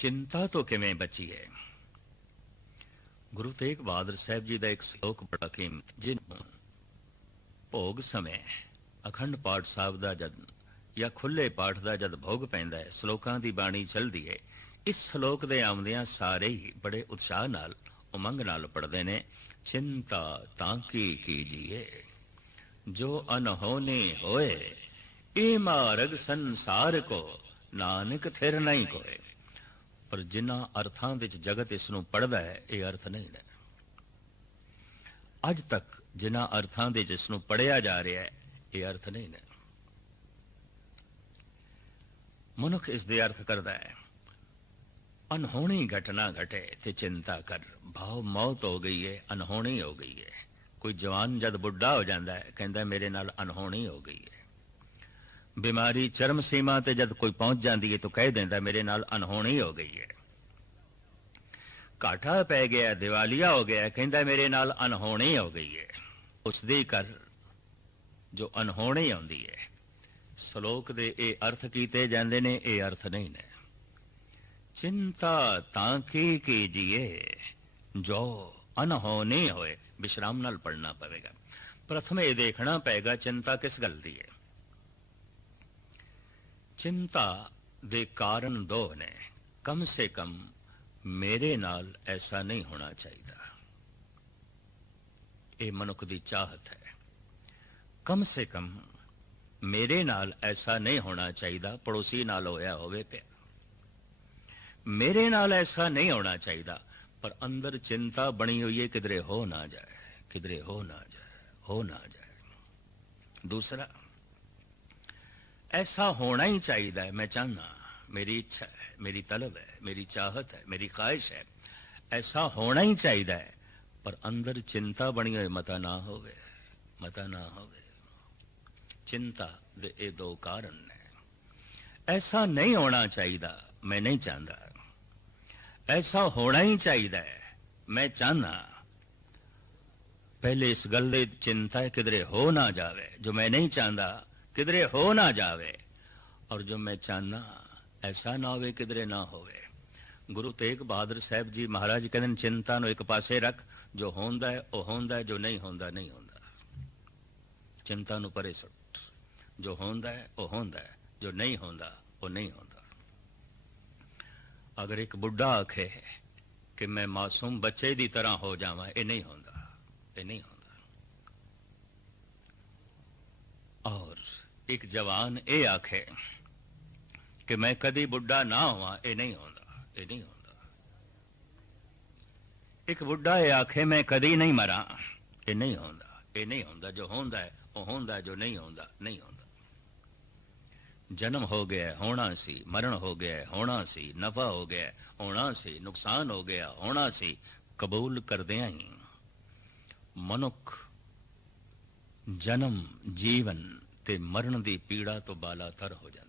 ਚਿੰਤਾ ਤੋਂ ਕਿਵੇਂ ਬਚੀਏ? ਗੁਰੂ ਤੇਗ ਬਹਾਦਰ ਸਾਹਿਬ ਜੀ ਦਾ ਇੱਕ ਸ਼ਲੋਕ ਬੜਾ ਕੀਮਤ, ਜਿਹਨੂੰ ਭੋਗ ਸਮੇਂ ਅਖੰਡ ਪਾਠ ਸਾਹਿਬ ਦਾ ਜਦ ਜਾਂ ਖੁੱਲੇ ਪਾਠ ਦਾ ਜਦ ਭੋਗ ਪੈਂਦਾ ਹੈ, ਸ਼ਲੋਕਾਂ ਦੀ ਬਾਣੀ ਚੱਲਦੀ ਹੈ, ਇਸ ਸ਼ਲੋਕ ਦੇ ਆਉਂਦਿਆਂ ਸਾਰੇ ਹੀ ਬੜੇ ਉਤਸ਼ਾਹ ਨਾਲ, ਉਮੰਗ ਨਾਲ ਪੜਦੇ ਨੇ, ਚਿੰਤਾ ਤਾਂ ਕੀ ਕੀਜੀਏ ਜੋ ਅਨਹੋਨੇ ਹੋਏ, ਇਹ ਮਾਰਗ ਸੰਸਾਰ ਕੋ, ਨਾਨਕ ਥਿਰ ਨਹੀਂ ਕੋਏ। ਪਰ ਜਿਨ੍ਹਾਂ ਅਰਥਾਂ ਵਿੱਚ ਜਗਤ ਇਸ ਨੂੰ ਪੜਦਾ ਹੈ, ਇਹ ਅਰਥ ਨਹੀਂ ਨੇ। ਅੱਜ ਤੱਕ ਜਿਨ੍ਹਾਂ ਅਰਥਾਂ ਦੇ ਜਿਸ ਨੂੰ ਪੜਿਆ ਜਾ ਰਿਹਾ ਹੈ, ਇਹ ਅਰਥ ਨਹੀਂ ਨੇ। ਮਨੁੱਖ ਇਸ ਦੇ ਅਰਥ ਕਰਦਾ ਹੈ ਅਨਹੋਣੀ ਘਟਨਾ ਘਟੇ ਤੇ ਚਿੰਤਾ ਕਰ, ਭਾਵ ਮੌਤ ਹੋ ਗਈ ਹੈ ਅਨਹੋਣੀ ਹੋ ਗਈ ਹੈ ਕੋਈ ਜਵਾਨ ਜਦ ਬੁੱਢਾ ਹੋ ਜਾਂਦਾ ਹੈ, ਕਹਿੰਦਾ ਮੇਰੇ ਨਾਲ ਅਨਹੋਣੀ ਹੋ ਗਈ ਹੈ ਬਿਮਾਰੀ ਚਰਮ ਸੀਮਾ ਤੇ ਜਦ ਕੋਈ ਪਹੁੰਚ ਜਾਂਦੀ ਹੈ ਤਾਂ ਕਹਿ ਦਿੰਦਾ, ਮੇਰੇ ਨਾਲ ਅਨਹੋਣੀ ਹੋ ਗਈ ਹੈ ਕਾਠਾ ਪੈ ਗਿਆ, ਦਿਵਾਲੀਆ ਹੋ ਗਿਆ, ਕਹਿੰਦਾ, ਮੇਰੇ ਨਾਲ ਅਨਹੋਣੀ ਹੋ ਗਈ ਹੈ ਉਸ ਦੇ ਕਰ ਜੋ ਅਨਹੋਣੀ ਆਉਂਦੀ ਹੈ ਸ਼ਲੋਕ ਦੇ ਇਹ ਅਰਥ ਕੀਤੇ ਜਾਂਦੇ ਨੇ, ਇਹ ਅਰਥ ਨਹੀਂ ਨੇ। ਚਿੰਤਾ ਤਾਂ ਕੀ ਕੀਜੀਏ, ਜੋ ਅਨਹੋਣੀ ਹੋਏ, ਵਿਸ਼ਰਾਮ ਨਾਲ ਪੜਨਾ ਪਵੇਗਾ। ਪ੍ਰਥਮ ਇਹ ਦੇਖਣਾ ਪਏਗਾ, ਚਿੰਤਾ ਕਿਸ ਗੱਲ ਦੀ ਹੈ ਚਿੰਤਾ ਦੇ ਕਾਰਨ ਦੋ ਨੇ। ਕਮ ਸੇ ਕਮ ਮੇਰੇ ਨਾਲ ਐਸਾ ਨਹੀਂ ਹੋਣਾ ਚਾਹੀਦਾ। ਇਹ ਮਨੁੱਖ ਦੀ ਚਾਹਤ ਹੈ। ਕਮ ਸੇ ਕਮ ਮੇਰੇ ਨਾਲ ਐਸਾ ਨਹੀਂ ਹੋਣਾ ਚਾਹੀਦਾ, ਪੜੋਸੀ ਨਾਲ ਹੋਇਆ ਹੋਵੇ ਪਿਆ ਮੇਰੇ ਨਾਲ ਐਸਾ ਨਹੀਂ ਹੋਣਾ ਚਾਹੀਦਾ, ਪਰ ਅੰਦਰ ਚਿੰਤਾ ਬਣੀ ਹੋਈ ਹੈ, ਕਿਧਰੇ ਹੋ ਨਾ ਜਾਏ, ਕਿਧਰੇ ਹੋ ਨਾ ਜਾਏ, ਹੋ ਨਾ ਜਾਏ। ਦੂਸਰਾ ऐसा होना ही चाहिए है मैं चाहना मेरी इच्छा है मेरी तलब है मेरी चाहत है मेरी ख्वाहिश है ऐसा होना ही चाहिए है पर अंदर चिंता बनी हुई मता ना होवे मता ना होवे चिंता दे ये दो कारण ने ऐसा नहीं होना चाहिए मैं नहीं चाहता ऐसा होना ही चाहिए है मैं चाहना पहले इस गल चिंता किधरे हो ना जावे जो मैं नहीं चाहता ਕਿਧਰੇ ਹੋ ਨਾ ਜਾਵੇ। ਔਰ ਜੋ ਮੈਂ ਚਾਹਨਾ ਐਸਾ ਨਾ ਹੋਵੇ ਕਿਧਰੇ ਨਾ ਹੋਵੇ। ਗੁਰੂ ਤੇਗ ਬਹਾਦਰ ਸਾਹਿਬ ਜੀ ਮਹਾਰਾਜ ਕਹਿੰਦੇ ਚਿੰਤਾ ਨੂੰ ਇੱਕ ਪਾਸੇ ਰੱਖ, ਜੋ ਹੁੰਦਾ ਹੈ, ਉਹ ਹੁੰਦਾ ਹੈ, ਜੋ ਨਹੀਂ ਹੁੰਦਾ ਨਹੀਂ ਹੁੰਦਾ। ਚਿੰਤਾ ਨੂੰ ਪਰੇ ਸੁੱਟ। ਜੋ ਹੁੰਦਾ ਹੈ, ਉਹ ਹੁੰਦਾ ਹੈ, ਜੋ ਨਹੀਂ ਹੁੰਦਾ, ਉਹ ਨਹੀਂ ਹੁੰਦਾ। ਅਗਰ ਇੱਕ ਬੁੱਢਾ ਆਖੇ ਕਿ ਮੈਂ ਮਾਸੂਮ ਬੱਚੇ ਦੀ ਤਰ੍ਹਾਂ ਹੋ ਜਾਵਾਂ, ਇਹ ਨਹੀਂ ਹੁੰਦਾ, ਇਹ ਨਹੀਂ ਹੁੰਦਾ। ਔਰ ਇੱਕ ਜਵਾਨ ਇਹ ਆਖੇ ਕਿ ਮੈਂ ਕਦੀ ਬੁੱਢਾ ਨਾ ਹੋਵਾਂ, ਇਹ ਨਹੀਂ ਹੁੰਦਾ, ਇਹ ਨਹੀਂ ਹੁੰਦਾ। ਇੱਕ ਬੁੱਢਾ ਇਹ ਆਖੇ, ਮੈਂ ਕਦੀ ਨਹੀਂ ਮਰਾਂ, ਇਹ ਨਹੀਂ ਹੁੰਦਾ, ਇਹ ਨਹੀਂ ਹੁੰਦਾ, ਜੋ ਹੁੰਦਾ ਹੈ, ਉਹ ਹੁੰਦਾ, ਜੋ ਨਹੀਂ ਹੁੰਦਾ ਨਹੀਂ ਹੁੰਦਾ। ਜਨਮ ਹੋ ਗਿਆ, ਹੋਣਾ ਸੀ, ਮਰਨ ਹੋ ਗਿਆ, ਹੋਣਾ ਸੀ, ਨਫਾ ਹੋ ਗਿਆ, ਹੋਣਾ ਸੀ, ਨੁਕਸਾਨ ਹੋ ਗਿਆ, ਹੋਣਾ ਸੀ, ਕਬੂਲ ਕਰਦਿਆਂ ਹੀ ਮਨੁੱਖ ਜਨਮ ਜੀਵਨ ਤੇ ਮਰਨ ਦੀ ਪੀੜਾ ਤੋਂ ਬਾਲਾਤਰ ਹੋ ਜਾਂਦਾ।